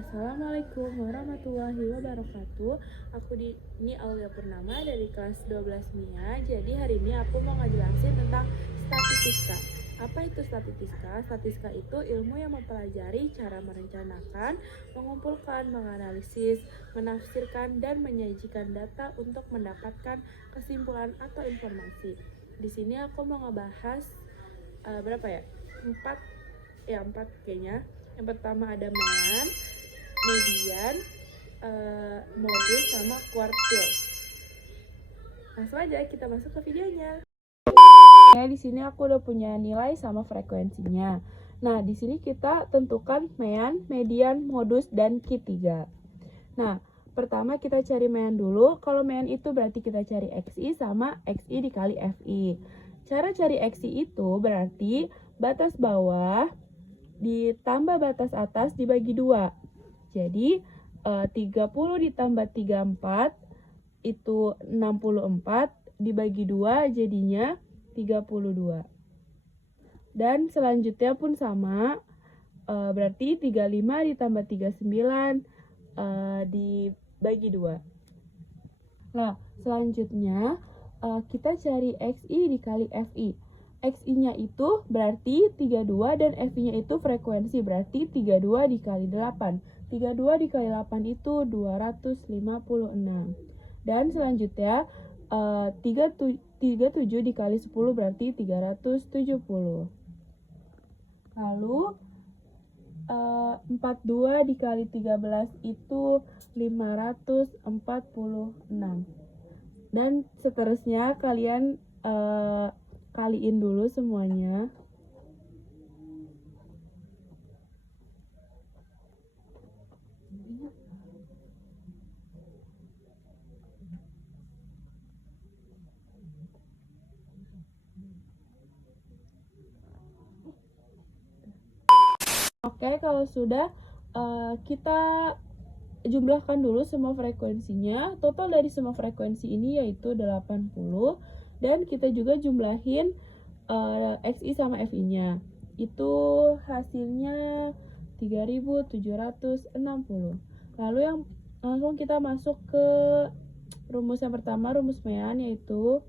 Assalamualaikum warahmatullahi wabarakatuh. Ini Aulia Purnama dari kelas 12 MIA. Jadi hari ini aku mau ngejelasin tentang statistika. Apa itu statistika? Statistika itu ilmu yang mempelajari cara merencanakan, mengumpulkan, menganalisis, menafsirkan, dan menyajikan data untuk mendapatkan kesimpulan atau informasi. Di sini aku mau ngebahas berapa ya? Empat kayaknya. Yang pertama ada mean, median, modus, sama kuartil. Langsung aja kita masuk ke videonya. Oke, di sini aku udah punya nilai sama frekuensinya. Nah, di sini kita tentukan mean, median, modus, dan Q3. Nah, pertama kita cari mean dulu. Kalau mean itu berarti kita cari XI sama XI dikali FI. Cara cari XI itu berarti batas bawah ditambah batas atas dibagi 2. Jadi 30 ditambah 34 itu 64, dibagi 2 jadinya 32. Dan selanjutnya pun sama, berarti 35 ditambah 39 dibagi 2. Nah, selanjutnya kita cari XI dikali FI. XI-nya itu berarti 32 dan FI-nya itu frekuensi, berarti 32 dikali 8. 32 dikali 8 itu 256. Dan selanjutnya 37 dikali 10 berarti 370. Lalu 42 dikali 13 itu 546. Dan seterusnya kalian kaliin dulu semuanya. Oke, kalau sudah kita jumlahkan dulu semua frekuensinya. Total dari semua frekuensi ini yaitu 80. Dan kita juga jumlahin XI sama FI-nya. Itu hasilnya 3760. Lalu yang langsung kita masuk ke rumus yang pertama, rumus mean, yaitu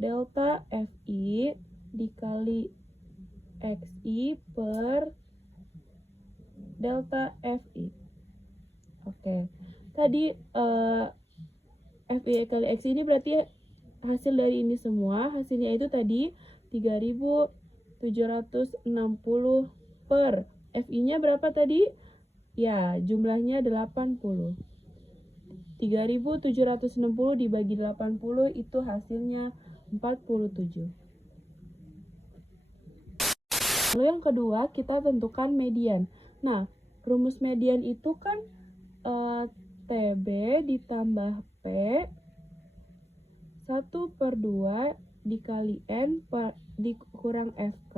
delta FI dikali XI per delta FI. Oke. Tadi FI kali XI ini berarti hasil dari ini semua. Hasilnya itu tadi 3760 per FI-nya berapa tadi? Ya, jumlahnya 80. 3760 dibagi 80 itu hasilnya 47. Lalu yang kedua, kita tentukan median. Nah, rumus median itu kan TB ditambah P 1/2 dikali N dikurang FK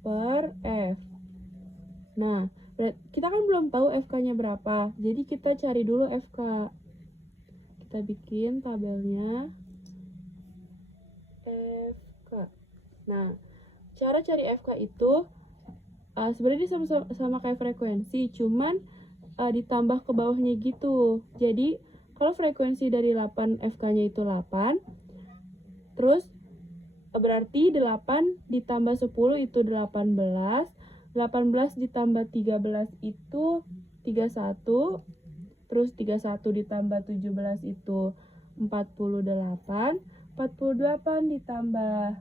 per F. Nah, kita kan belum tahu FK-nya berapa, jadi kita cari dulu FK. Kita bikin tabelnya FK. Nah, cara cari FK itu sebenarnya sama kayak frekuensi, cuman ditambah ke bawahnya gitu. Jadi kalau frekuensi dari 8, FK-nya itu 8, terus berarti 8 ditambah 10 itu 18, 18 ditambah 13 itu 31, terus 31 ditambah 17 itu 48, 48 ditambah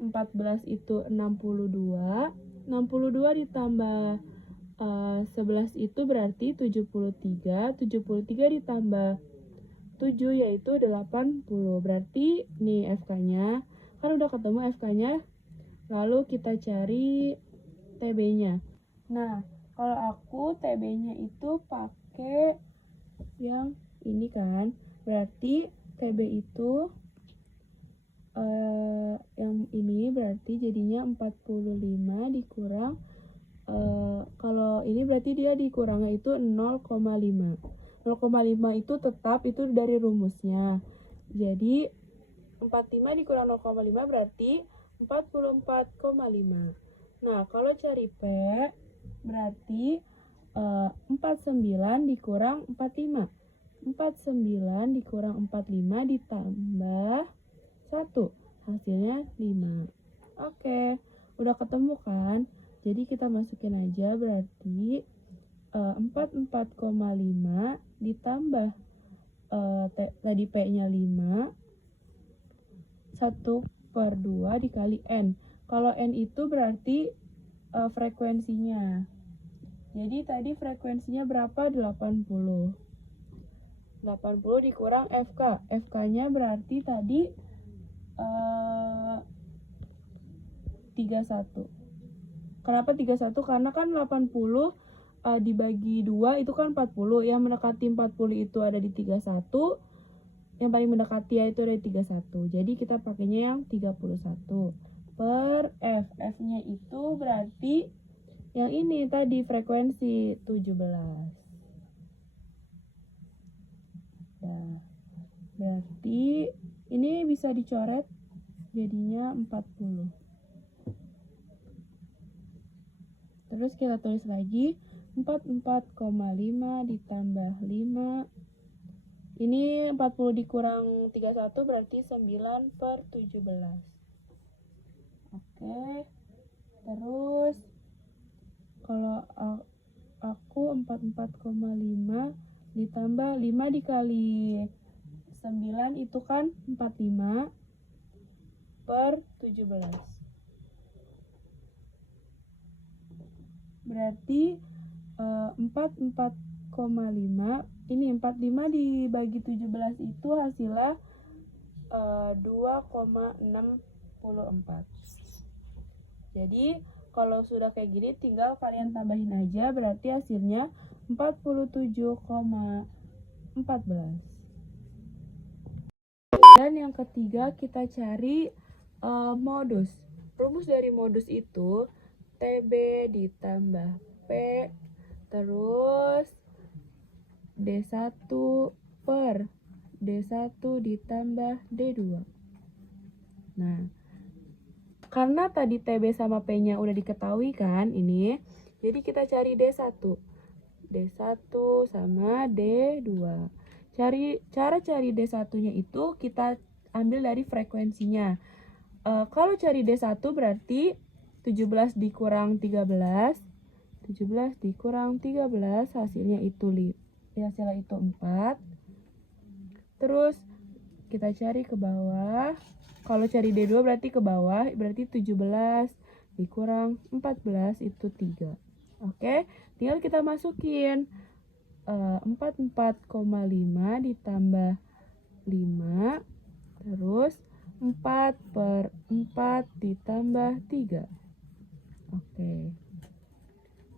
14 itu 62, 62 ditambah 11 itu berarti 73, 73 ditambah 7 yaitu 80. Berarti nih FK-nya, kan udah ketemu FK-nya, lalu kita cari TB-nya. Nah, kalau aku TB-nya itu pakai yang ini kan, berarti TB itu yang ini berarti jadinya 45 dikurang kalau ini berarti dia dikurangnya itu 0,5. 0,5 itu tetap itu dari rumusnya. Jadi 45 dikurang 0,5 berarti 44,5. Nah, kalau cari P, berarti 49 dikurang 45. 49 dikurang 45 ditambah 1. Hasilnya 5. Oke, udah ketemu kan? Jadi kita masukin aja, berarti 44,5 ditambah tadi P-nya 5, 1/2 dikali N. Kalau N itu berarti frekuensinya. Jadi tadi frekuensinya berapa? 80. 80 dikurang FK. FK-nya berarti tadi 31. Kenapa 31? Karena kan 80 dibagi 2 itu kan 40. Yang mendekati 40 itu ada di 31. Yang paling mendekati itu ada di 31. Jadi kita pakainya yang 31 per F. F-nya itu berarti yang ini tadi frekuensi 17. Nah, berarti ini bisa dicoret jadinya 40. Terus kita tulis lagi 44,5 ditambah 5. Ini 40 dikurang 31 berarti 9/17. Oke. Terus kalau aku 44,5 ditambah 5 dikali 9 itu kan 45/17. Berarti 44,5. Ini 45 dibagi 17 itu hasilnya 2,64. Jadi kalau sudah kayak gini tinggal kalian tambahin aja, berarti hasilnya 47,14. Dan yang ketiga kita cari modus. Rumus dari modus itu TB ditambah P terus D1 per D1 ditambah D2. Nah, karena tadi TB sama P-nya udah diketahui kan ini, jadi kita cari D1. D1 sama D2. Cara cari D1-nya itu kita ambil dari frekuensinya. Kalau cari D1 berarti 17 dikurang 13. 17 dikurang 13 hasilnya itu 4. Terus kita cari ke bawah. Kalau cari D2 berarti ke bawah, berarti 17 dikurang 14 itu 3. Oke, tinggal kita masukin 44,5 ditambah 5 terus 4/4 ditambah 3. Oke.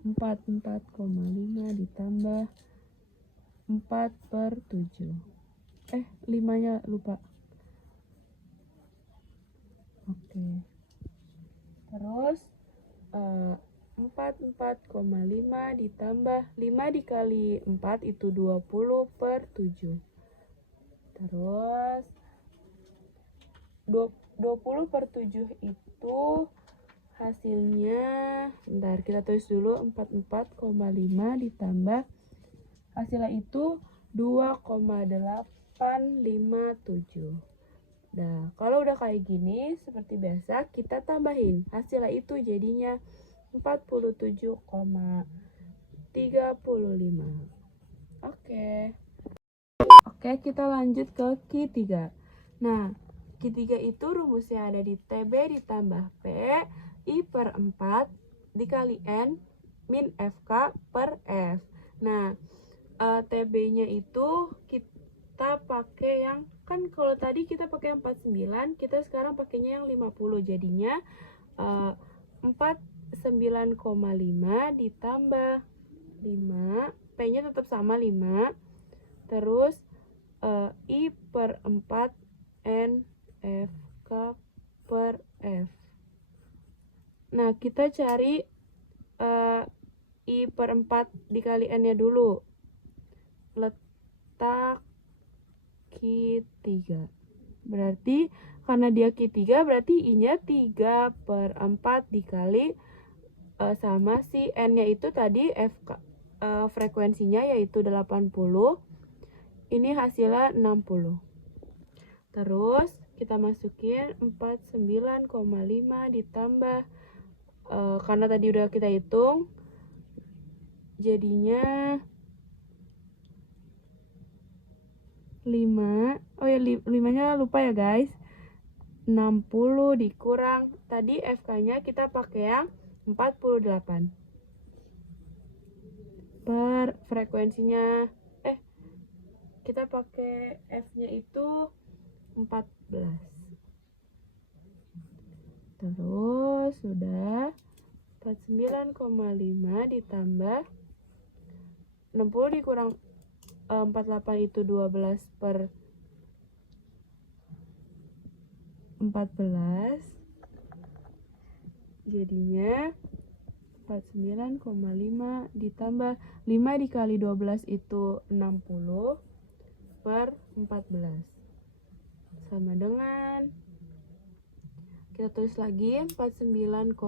44,5 ditambah 4/7. 5-nya lupa. Oke. Terus 44,5 ditambah 5 dikali 4 itu 20/7. Terus 20/7 itu hasilnya, bentar kita tulis dulu, 44,5 ditambah hasilnya itu 2,857. Nah, kalau udah kayak gini seperti biasa kita tambahin hasilnya itu jadinya 47,35. Oke, kita lanjut ke Q3. Nah, Q3 itu rumusnya ada di TB ditambah P I/4 dikali N min FK per F. Nah, TB-nya itu kita pakai yang, kan kalau tadi kita pakai yang 49, kita sekarang pakainya yang 50. Jadinya 49,5 ditambah 5, P-nya tetap sama 5. Terus I/4 N FK per F. Nah, kita cari I/4 dikali N-nya dulu. Letak Q3. Berarti karena dia Q3 berarti I-nya 3/4 dikali sama si N-nya itu tadi frekuensinya yaitu 80, ini hasilnya 60. Terus kita masukin 49,5 ditambah karena tadi udah kita hitung jadinya 5. Oh ya, 5-nya lupa ya guys. 60 dikurang tadi FK-nya kita pakai yang 48 per frekuensinya kita pakai F-nya itu 14. Terus sudah 49,5 ditambah 60 dikurang 48 itu 12 per 14, jadinya 49,5 ditambah 5 dikali 12 itu 60 per 14 sama dengan, kita tulis lagi 49,5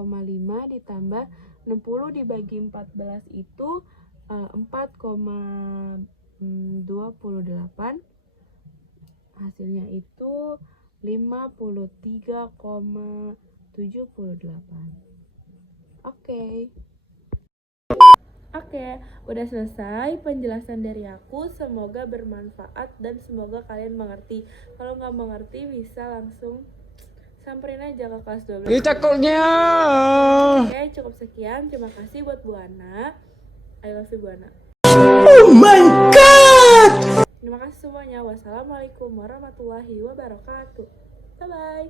ditambah 60 dibagi 14 itu 4,28, hasilnya itu 53,78. Oke, udah selesai penjelasan dari aku. Semoga bermanfaat dan semoga kalian mengerti. Kalau nggak mengerti bisa langsung samperin aja ke kelas 12. Cakepnya. Oke, cukup sekian. Terima kasih buat Bu Ana. I love you Bu Ana. Oh my god. Terima kasih semuanya. Wassalamualaikum warahmatullahi wabarakatuh. Bye bye.